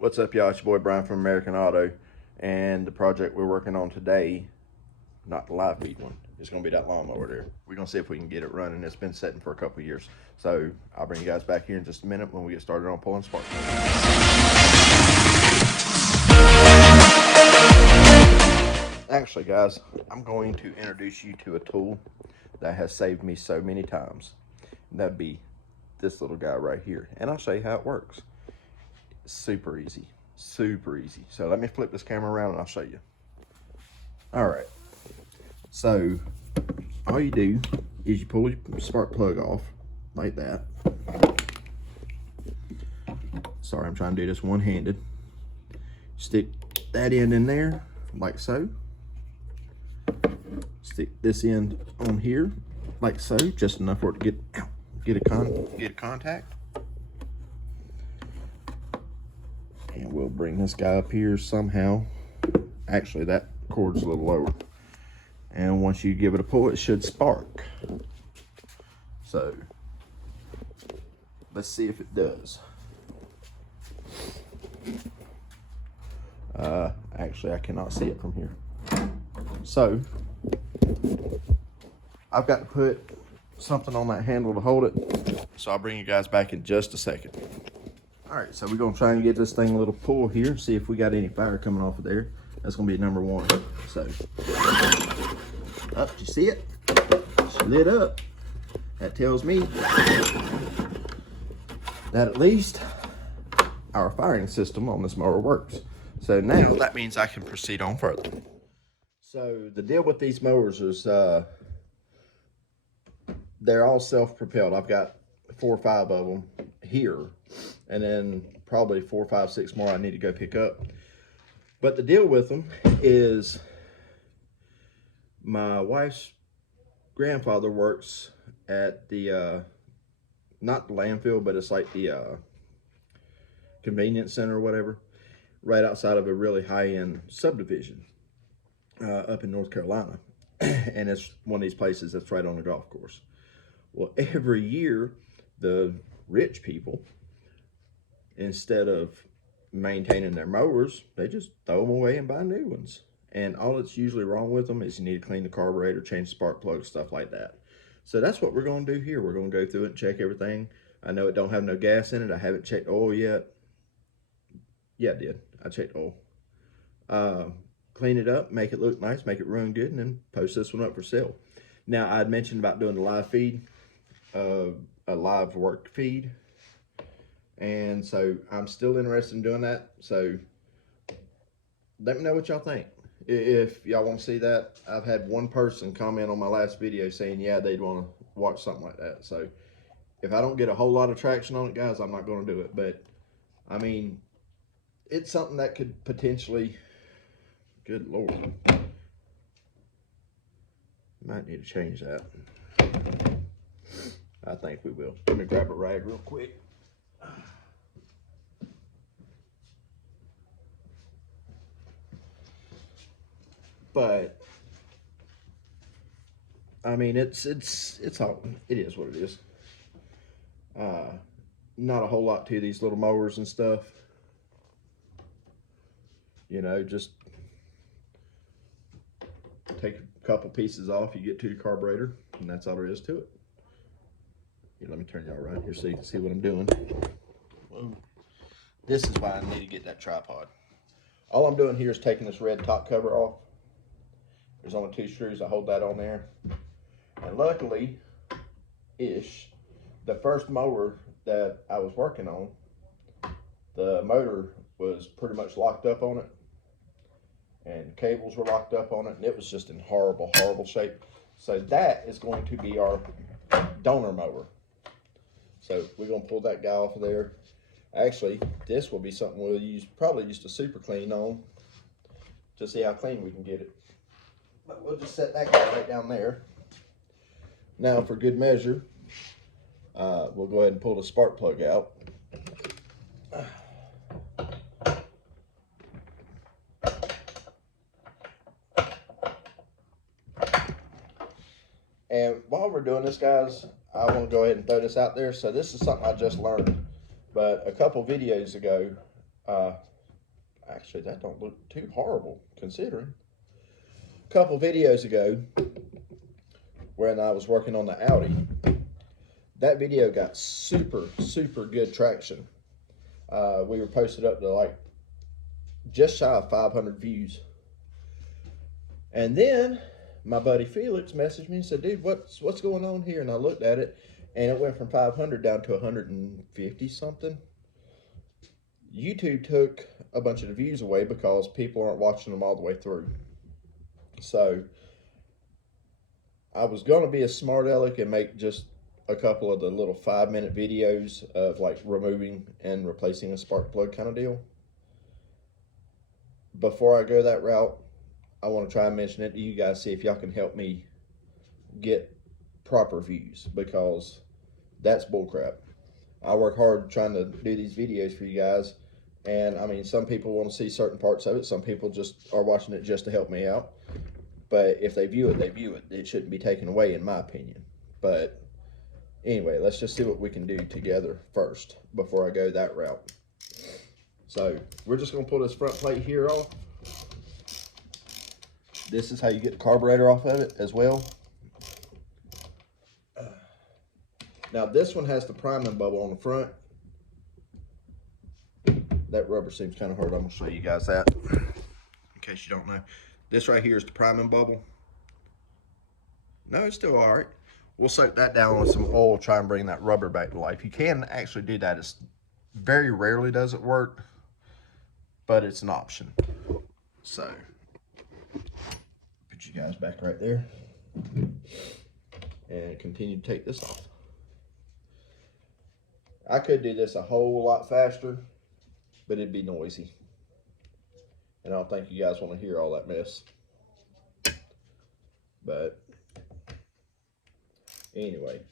What's up, y'all? It's your boy Brian from American Auto, and the project we're working on today, not the live feed one, is going to be that lawnmower there. We're going to see if we can get it running. It's been sitting for a couple years. So I'll bring you guys back here in just a minute when we get started on pulling spark. Actually, guys, I'm going to introduce you to a tool that has saved me so many times. That'd be this little guy right here. And I'll show you how it works. Super easy, super easy. So let me flip this camera around and I'll show you. All right, so all you do is you pull your spark plug off like that. Sorry, I'm trying to do this one-handed. Stick that end in there like so. Stick this end on here like so, just enough for it to get a contact. And we'll bring this guy up here somehow. Actually, that cord's a little lower. And once you give it a pull, it should spark. So, let's see if it does. Actually, I cannot see it from here. So, I've got to put something on that handle to hold it. So I'll bring you guys back in just a second. All right, so we're gonna try and get this thing a little pull here, see if we got any fire coming off of there. That's gonna be number one. So, up, you see it? It's lit up. That tells me that at least our firing system on this mower works. So now that means I can proceed on further. So the deal with these mowers is they're all self-propelled. I've got 4 or 5 of them here, and then probably 4, 5, 6 more I need to go pick up. But the deal with them is my wife's grandfather works at the not the landfill, but it's like the convenience center or whatever, right outside of a really high-end subdivision up in North Carolina. And it's one of these places that's right on the golf course. Well, every year the rich people, instead of maintaining their mowers, they just throw them away and buy new ones. And all that's usually wrong with them is you need to clean the carburetor, change spark plugs, stuff like that. So that's what we're going to do here. We're going to go through it and check everything. I know it don't have no gas in it. I haven't checked oil yet. Yeah, I did. I checked oil. Clean it up, make it look nice, make it run good, and then post this one up for sale. Now, I'd mentioned about doing the live feed, a live work feed. And so I'm still interested in doing that. So let me know what y'all think. If y'all want to see that, I've had one person comment on my last video saying, yeah, they'd want to watch something like that. So if I don't get a whole lot of traction on it, guys, I'm not going to do it. But I mean, it's something that could potentially, good Lord, might need to change that. I think we will. Let me grab a rag real quick. But I mean, it's all, it is what it is. Not a whole lot to these little mowers and stuff. You know, just take a couple pieces off, you get to your carburetor, and that's all there is to it. Here, let me turn y'all around here so you can see what I'm doing. Whoa. This is why I need to get that tripod. All I'm doing here is taking this red top cover off. There's only 2 screws. I hold that on there. And luckily-ish, the first mower that I was working on, the motor was pretty much locked up on it. And cables were locked up on it. And it was just in horrible, horrible shape. So that is going to be our donor mower. So we're going to pull that guy off of there. Actually, this will be something we'll probably use to super clean on to see how clean we can get it. But we'll just set that guy right down there. Now, for good measure, we'll go ahead and pull the spark plug out. And while we're doing this, guys, I want to go ahead and throw this out there. So this is something I just learned. But a couple videos ago, Actually, that don't look too horrible considering. A couple videos ago, when I was working on the Audi, that video got super good traction. We were posted up to like just shy of 500 views. And then my buddy Felix messaged me and said, "Dude, what's going on here?" And I looked at it, and it went from 500 down to 150 something. YouTube took a bunch of the views away because people aren't watching them all the way through. So I was going to be a smart aleck and make just a couple of the little 5-minute videos of like removing and replacing a spark plug kind of deal. Before I go that route, I want to try and mention it to you guys, see if y'all can help me get proper views, because that's bullcrap. I work hard trying to do these videos for you guys, and I mean, some people want to see certain parts of it. Some people just are watching it just to help me out. But if they view it, they view it. It shouldn't be taken away, in my opinion. But anyway, let's just see what we can do together first before I go that route. So we're just going to pull this front plate here off. This is how you get the carburetor off of it as well. Now this one has the priming bubble on the front. That rubber seems kind of hard. I'm going to show you guys that in case you don't know. This right here is the priming bubble. No, it's still all right. We'll soak that down with some oil, try and bring that rubber back to life. You can actually do that. It's very rarely does it work, but it's an option. So put you guys back right there and continue to take this off. I could do this a whole lot faster, but it'd be noisy. And I don't think you guys want to hear all that mess. But anyway.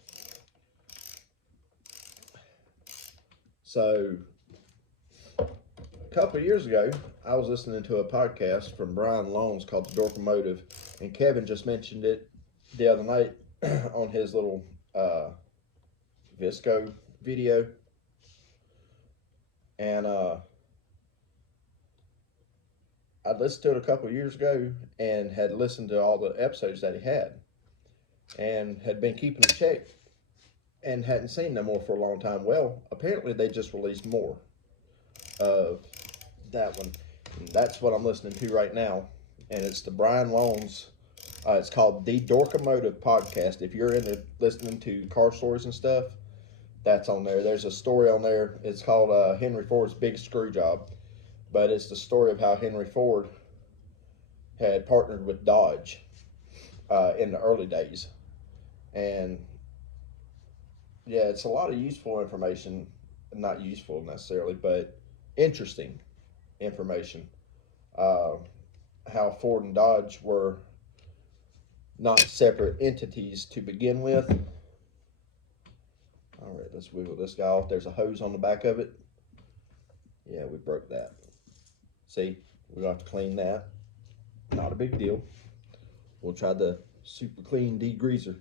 So a couple of years ago, I was listening to a podcast from Brian Loans called The Dorkomotive, and Kevin just mentioned it the other night on his little Visco video. And I'd listened to it a couple of years ago and had listened to all the episodes that he had and had been keeping a check and hadn't seen them more for a long time. Well, apparently they just released more of that one. And that's what I'm listening to right now. And it's the Brian Loans. It's called The Dorkomotive Podcast. If you're into listening to car stories and stuff, that's on there. There's a story on there. It's called Henry Ford's Big Screw Job. But it's the story of how Henry Ford had partnered with Dodge in the early days. And yeah, it's a lot of useful information. Not useful necessarily, but interesting information. How Ford and Dodge were not separate entities to begin with. All right, let's wiggle this guy off. There's a hose on the back of it. Yeah, we broke that. See, we're going to have to clean that. Not a big deal. We'll try the super clean degreaser.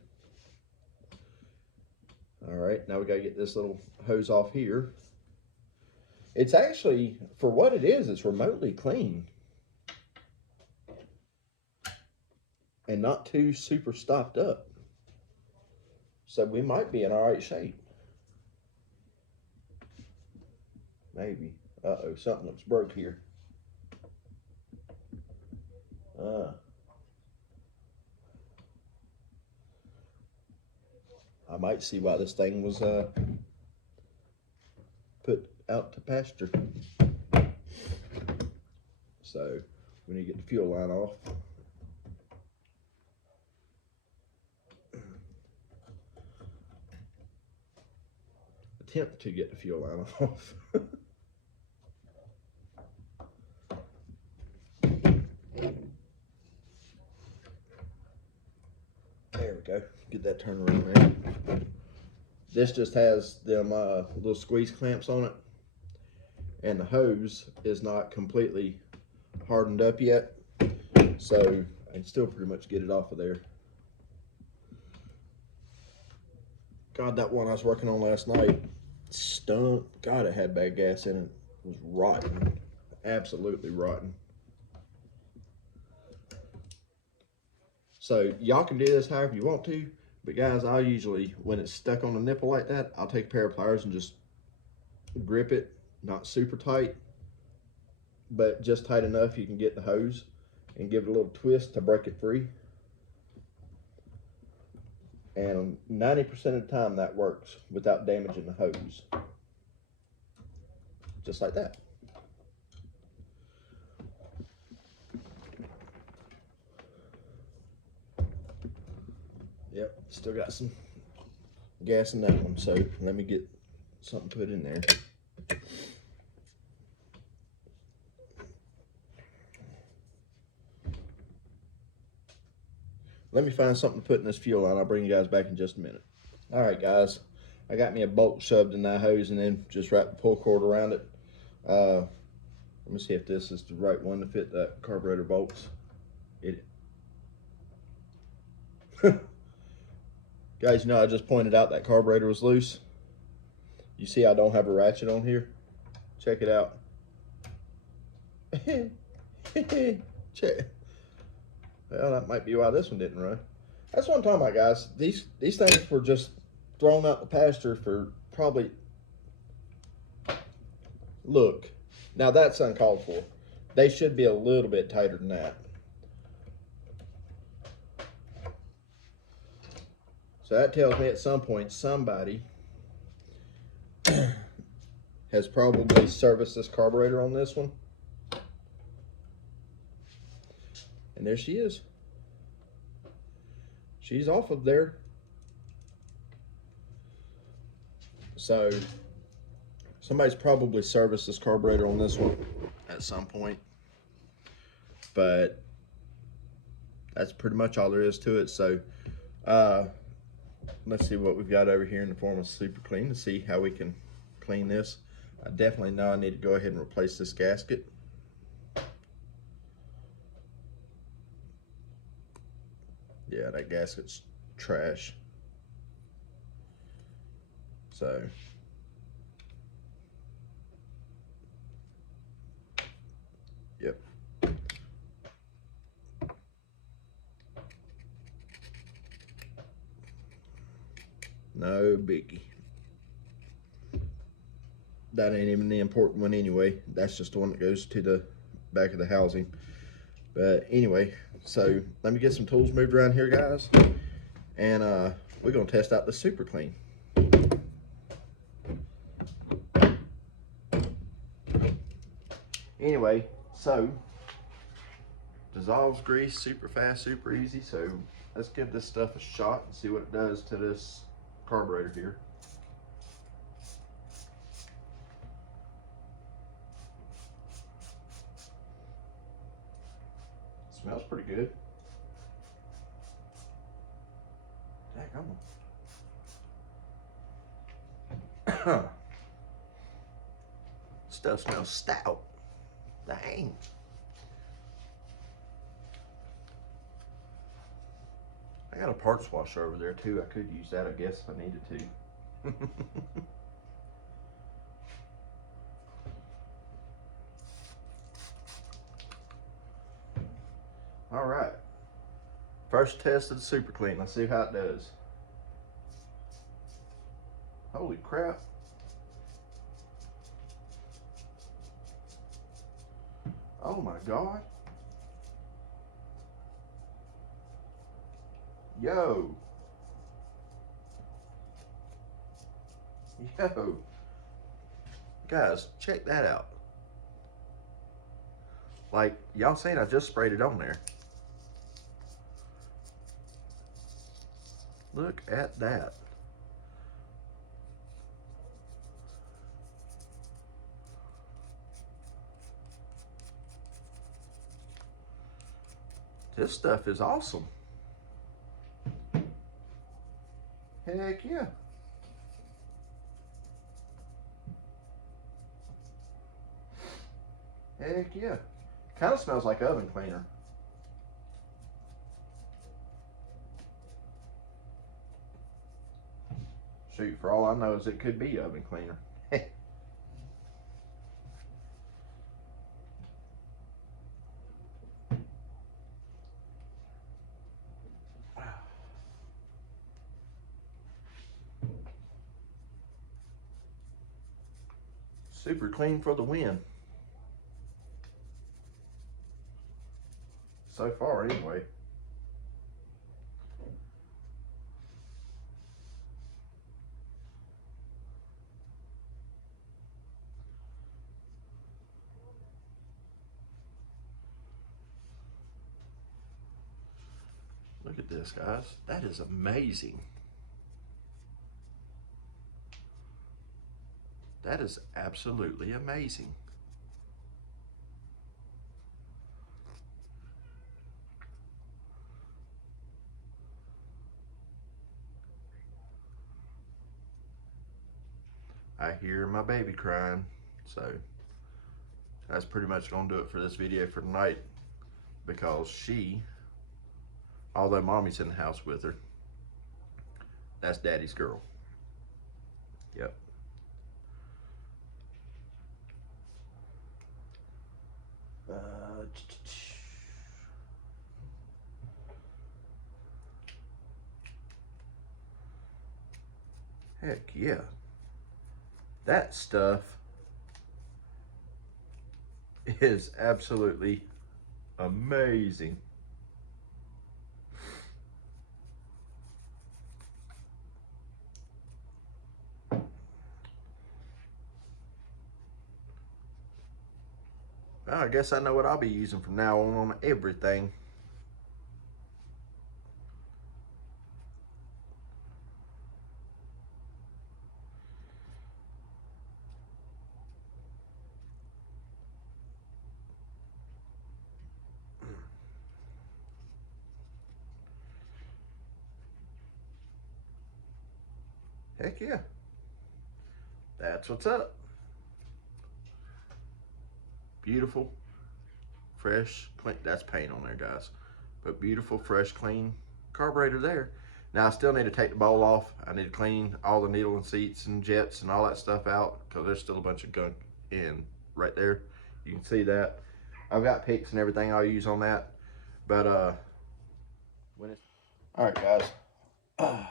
All right, now we got to get this little hose off here. It's actually, for what it is, it's remotely clean. And not too super stopped up. So we might be in all right shape. Maybe. Uh-oh, something looks broke here. I might see why this thing was put out to pasture. So we need to get the fuel line off. Attempt to get the fuel line off. There we go. Get that turned around there. This just has them little squeeze clamps on it, and the hose is not completely hardened up yet, so I can still pretty much get it off of there. God, that one I was working on last night stunk. God, it had bad gas in it. It was rotten. absolutely rotten. So y'all can do this however you want to, but guys, I'll usually, when it's stuck on a nipple like that, I'll take a pair of pliers and just grip it, not super tight, but just tight enough you can get the hose, and give it a little twist to break it free. And 90% of the time that works without damaging the hose. Just like that. Yep, still got some gas in that one, so let me get something put in there. Let me find something to put in this fuel line. I'll bring you guys back in just a minute. All right, guys, I got me a bolt shoved in that hose and then just wrap the pull cord around it. Let me see if this is the right one to fit that carburetor bolts. Guys, you know, I just pointed out that carburetor was loose. You see I don't have a ratchet on here? Check it out. Check. Well, that might be why this one didn't run. That's what I'm talking about, guys. These things were just thrown out the pasture for probably... Look, now that's uncalled for. They should be a little bit tighter than that. So that tells me at some point somebody has probably serviced this carburetor on this one. And there she is. She's off of there. So somebody's probably serviced this carburetor on this one at some point. But that's pretty much all there is to it. So let's see what we've got over here in the form of Super Clean to see how we can clean this. I definitely know I need to go ahead and replace this gasket. Yeah, that gasket's trash. So yep. No biggie. That ain't even the important one anyway. That's just the one that goes to the back of the housing. But anyway, so let me get some tools moved around here, guys, and we're gonna test out the Super Clean. Anyway, so dissolves grease super fast, super easy. So let's give this stuff a shot and see what it does to this carburetor here. Smells pretty good. Daggone. Stuff smells stout. Dang. I got a parts washer over there too. I could use that, I guess, if I needed to. All right. First test of the Super Clean. Let's see how it does. Holy crap. Oh my God. Yo. Yo. Guys, check that out. Like, y'all seen I just sprayed it on there. Look at that. This stuff is awesome. Heck yeah. Heck yeah. Kind of smells like oven cleaner. Shoot, for all I know is it could be oven cleaner. Super clean for the win. So far, anyway. Look at this, guys. That is amazing. That is absolutely amazing. I hear my baby crying, so that's pretty much gonna do it for this video for tonight, because she, although mommy's in the house with her, that's daddy's girl. Yep. Heck yeah. That stuff is absolutely amazing. Well, I guess I know what I'll be using from now on everything. Heck yeah. That's what's up. Beautiful, fresh, clean. That's paint on there, guys. But beautiful, fresh, clean carburetor there. Now I still need to take the bowl off. I need to clean all the needle and seats and jets and all that stuff out, because there's still a bunch of gunk in right there. You can see that. I've got picks and everything I'll use on that. But when it's all right, guys.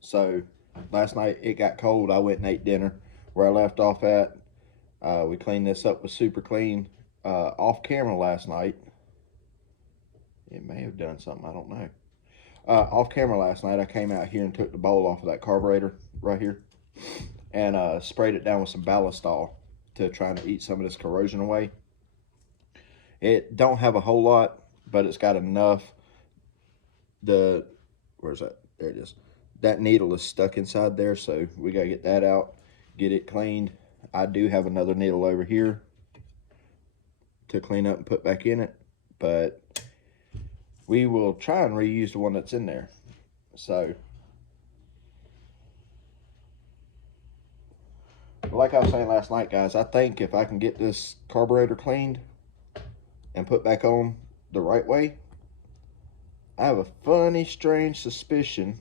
So last night it got cold. I went and ate dinner where I left off at. We cleaned this up with Super Clean off camera last night. It may have done something, I don't know. Off camera last night, I came out here and took the bowl off of that carburetor right here and sprayed it down with some ballistol to try and eat some of this corrosion away. It don't have a whole lot, but it's got enough. Where's that? There it is. That needle is stuck inside there, so we gotta get that out, get it cleaned. I do have another needle over here to clean up and put back in it, but we will try and reuse the one that's in there. So, like I was saying last night, guys, I think if I can get this carburetor cleaned and put back on the right way, I have a funny, strange suspicion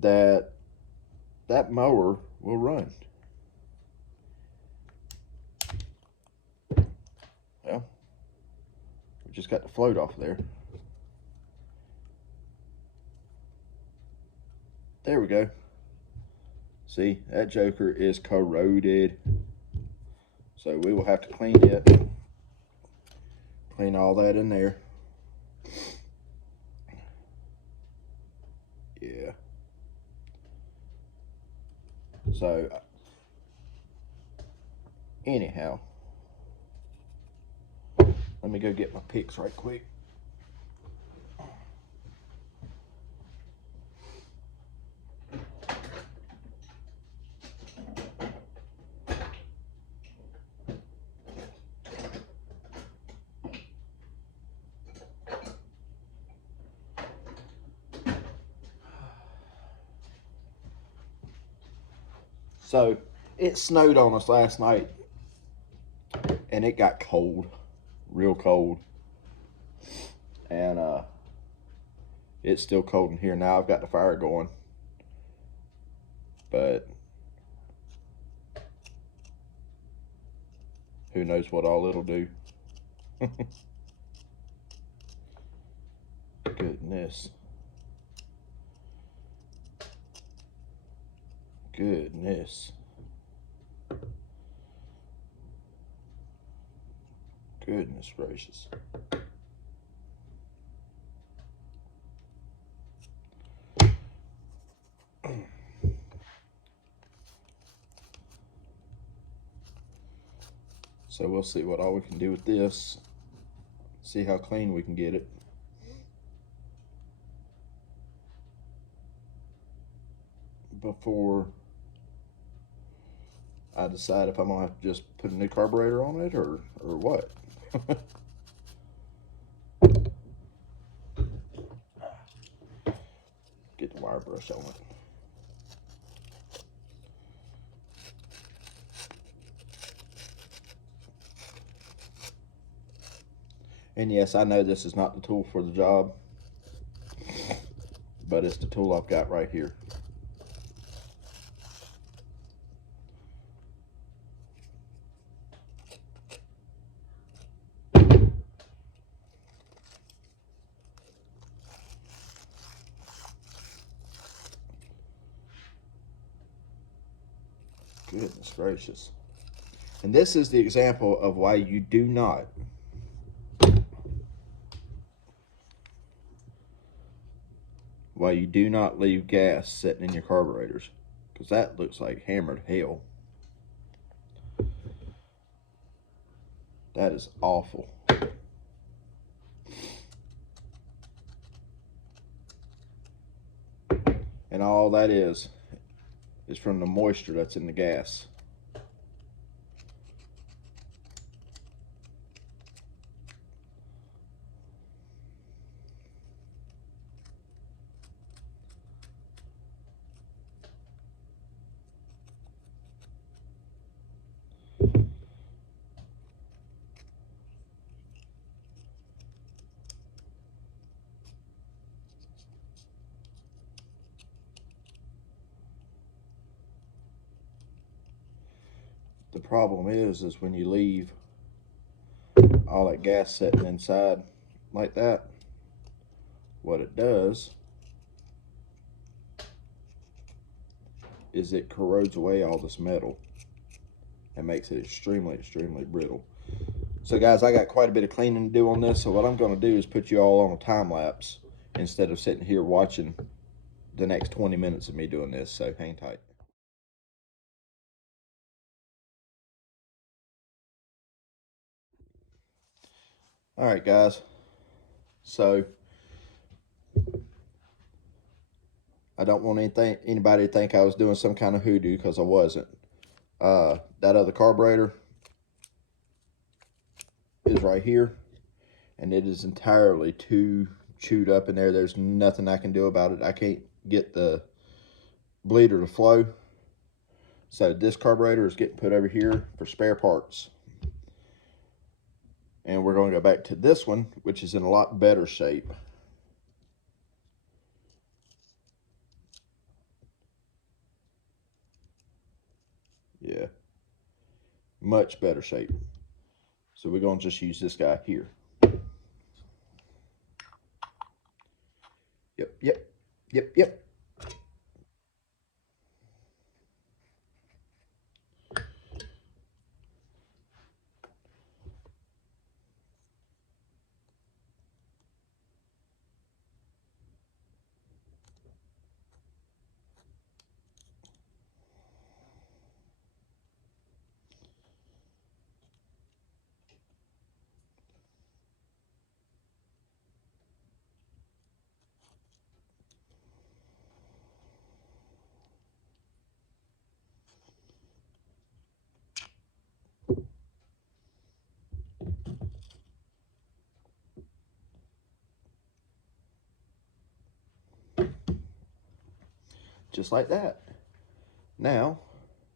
that that mower will run. Well, we just got the float off there. There we go. See, that joker is corroded. So we will have to clean it. Clean all that in there. Yeah. So, anyhow, let me go get my picks right quick. So, it snowed on us last night, and it got cold, real cold. And it's still cold in here now. I've got the fire going, but who knows what all it'll do. Goodness. Goodness. Goodness gracious. So we'll see what all we can do with this. See how clean we can get it. Before I decide if I'm gonna have to just put a new carburetor on it or what. Get the wire brush on it. And yes, I know this is not the tool for the job, but it's the tool I've got right here. Goodness gracious. And this is the example of why you do not leave gas sitting in your carburetors, because that looks like hammered hell. That is awful. And all that is from the moisture that's in the gas. The problem is when you leave all that gas sitting inside like that, what it does is it corrodes away all this metal and makes it extremely, extremely brittle. So guys, I got quite a bit of cleaning to do on this, so what I'm going to do is put you all on a time lapse instead of sitting here watching the next 20 minutes of me doing this, so hang tight. All right, guys, so I don't want anybody to think I was doing some kind of hoodoo, because I wasn't. That other carburetor is right here, and it is entirely too chewed up in there. There's nothing I can do about it. I can't get the bleeder to flow. So this carburetor is getting put over here for spare parts. And we're going to go back to this one, which is in a lot better shape. Yeah, much better shape. So we're going to just use this guy here. Yep. Just like that. Now,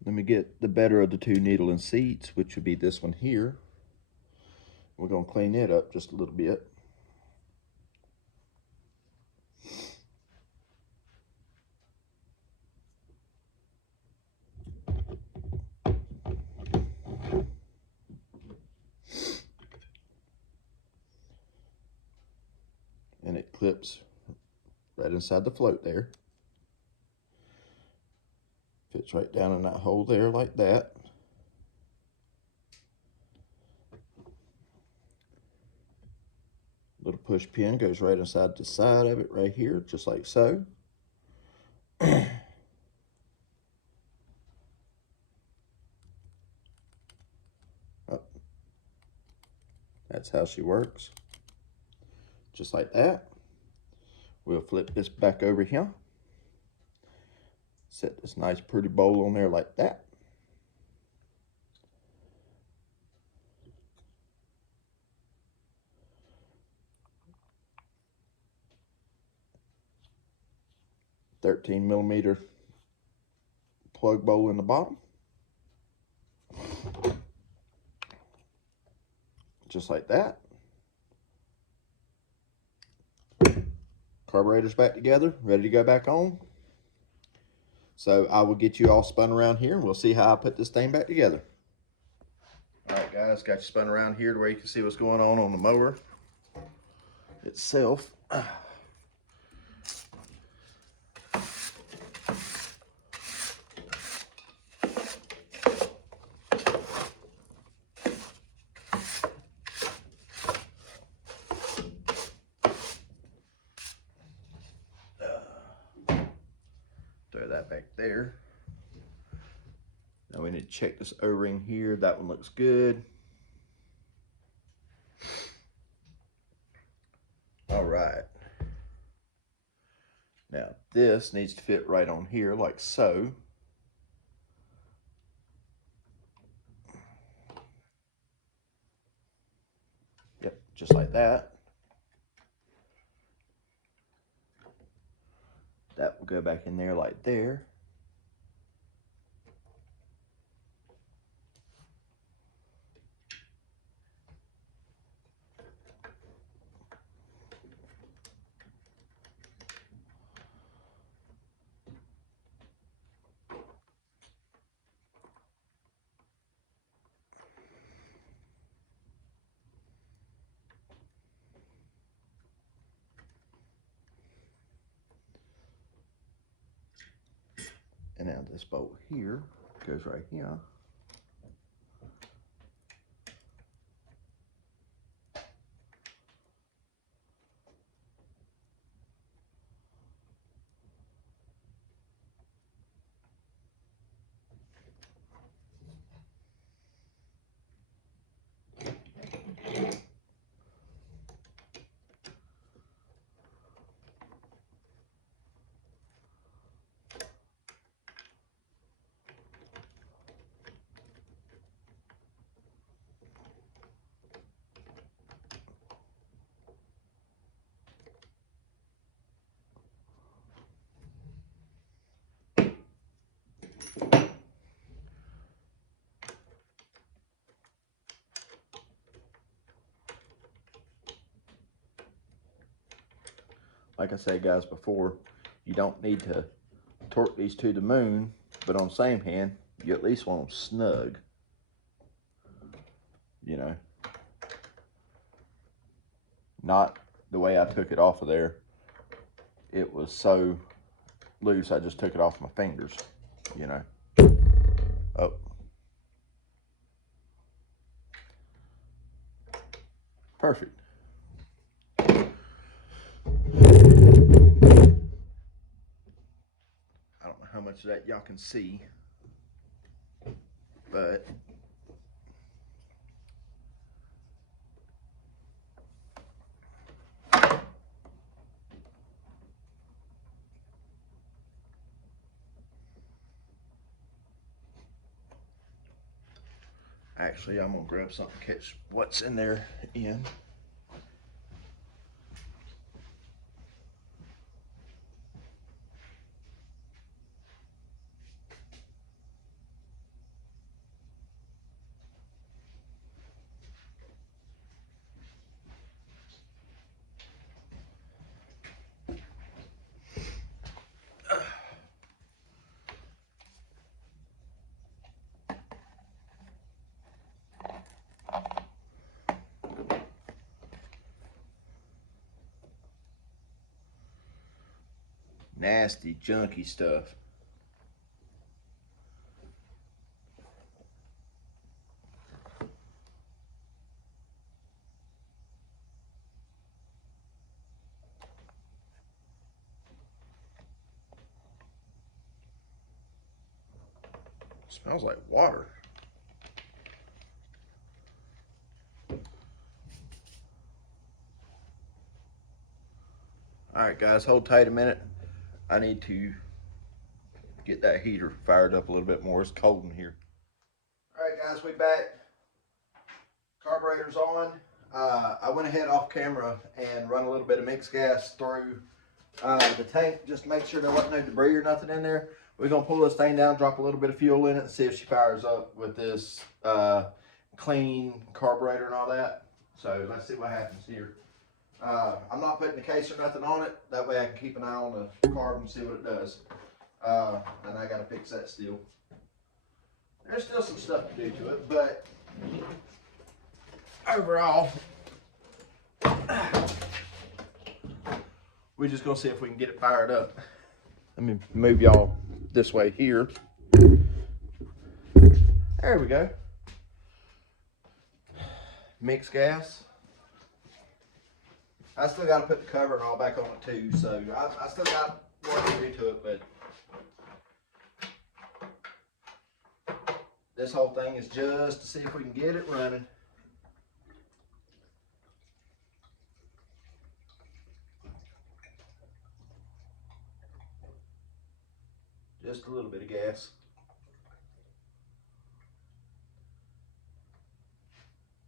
let me get the better of the two needle and seats, which would be this one here. We're going to clean it up just a little bit. And it clips right inside the float there. Fits right down in that hole there like that. push pin goes right inside the side of it right here, just like so. Oh, that's how she works. Just like that. We'll flip this back over here. Set this nice pretty bowl on there like that. $13mm plug bowl in the bottom. Just like that. Carburetor's back together, ready to go back on. So I will get you all spun around here and we'll see how I put this thing back together. All right, guys, got you spun around here to where you can see what's going on the mower itself. Throw that back there. Now we need to check this O-ring here. That one looks good. All right. Now this needs to fit right on here like so. Yep, just like that. That will go back in there like there. And now this bolt here goes right here. Like I said, guys, before, you don't need to torque these to the moon, but on the same hand, you at least want them snug. You know, not the way I took it off of there. It was so loose, I just took it off my fingers, you know. Oh. Perfect. I don't know how much of that y'all can see, but actually I'm gonna grab something to catch what's in there in. Nasty, junky stuff. Smells like water. All right, guys, hold tight a minute. I need to get that heater fired up a little bit more. It's cold in here. All right, guys, we back. Carburetor's on. I went ahead off camera and run a little bit of mixed gas through the tank just to make sure there wasn't no debris or nothing in there. We're gonna pull this thing down, drop a little bit of fuel in it, and see if she fires up with this clean carburetor and all that. So let's see what happens here. I'm not putting the case or nothing on it. That way I can keep an eye on the carb and see what it does. And I gotta fix that still. There's still some stuff to do to it, but overall, we're just gonna see if we can get it fired up. Let me move y'all this way here. There we go. Mixed gas. I still got to put the cover and all back on it too, so I still got work to do to it, but this whole thing is just to see if we can get it running. Just a little bit of gas.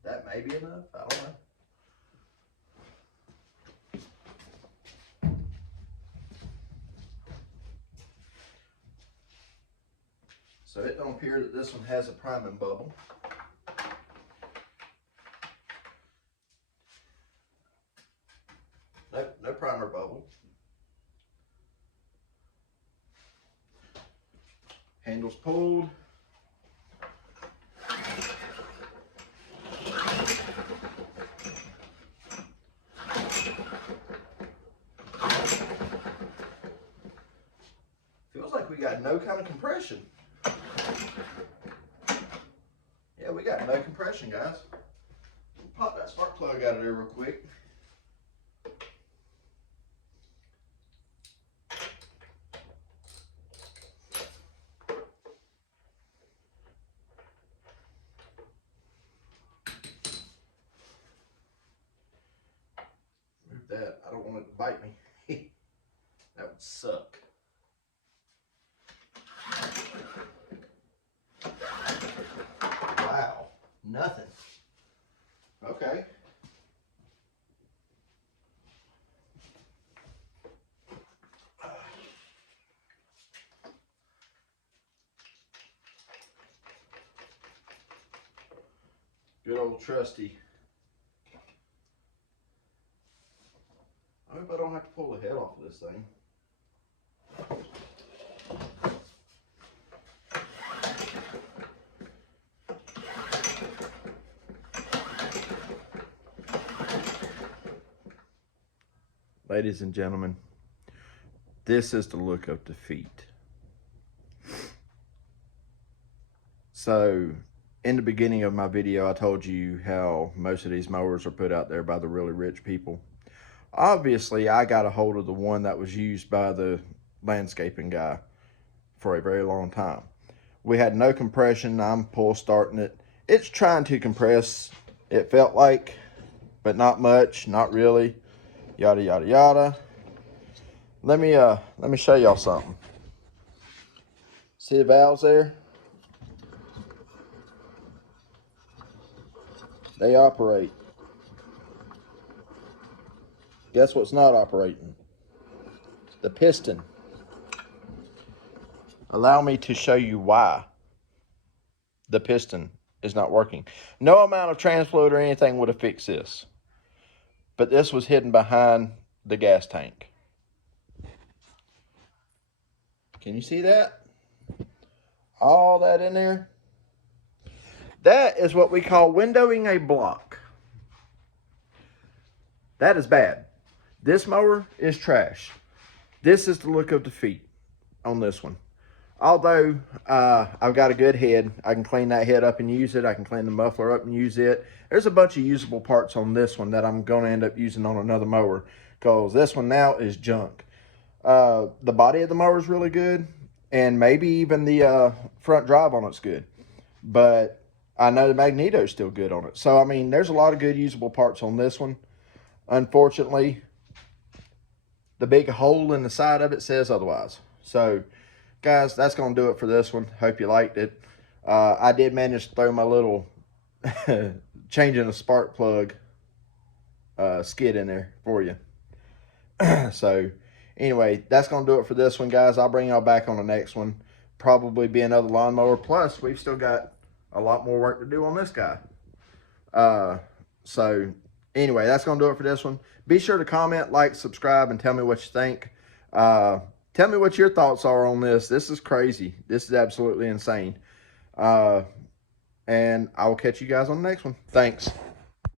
That may be enough, I don't know. So it don't appear that this one has a priming bubble. Nope, no primer bubble. Handle's pulled. Feels like we got no kind of compression. Yeah, we got no compression, guys. Pop that spark plug out of there real quick. Move that. I don't want it to bite me. That would suck. Wow, nothing. Okay. Good old trusty. I hope I don't have to pull the head off of this thing. Ladies and gentlemen, this is the look of defeat. So, in the beginning of my video, I told you how most of these mowers are put out there by the really rich people. Obviously, I got a hold of the one that was used by the landscaping guy for a very long time. We had no compression. I'm pull starting it. It's trying to compress, it felt like, but not much, not really. Yada, yada, yada. Let me show y'all something. See the valves there? They operate. Guess what's not operating? The piston. Allow me to show you why the piston is not working. No amount of transfluid or anything would have fixed this. But this was hidden behind the gas tank. Can you see that? All that in there. That is what we call windowing a block. That is bad. This mower is trash. This is the look of defeat on this one. Although I've got a good head, I can clean that head up and use it. I can clean the muffler up and use it. There's a bunch of usable parts on this one that I'm going to end up using on another mower, because this one now is junk. The body of the mower is really good. and maybe even the front drive on it's good. But I know the magneto's still good on it. So I mean, there's a lot of good usable parts on this one. Unfortunately, the big hole in the side of it says otherwise. So guys, that's going to do it for this one. Hope you liked it. I did manage to throw my little changing a spark plug skid in there for you. So anyway, that's going to do it for this one, guys. I'll bring y'all back on the next one. Probably be another lawnmower. Plus, we've still got a lot more work to do on this guy. So anyway, that's going to do it for this one. Be sure to comment, like, subscribe, and tell me what you think. Tell me what your thoughts are on this. This is crazy. This is absolutely insane. And I will catch you guys on the next one. Thanks.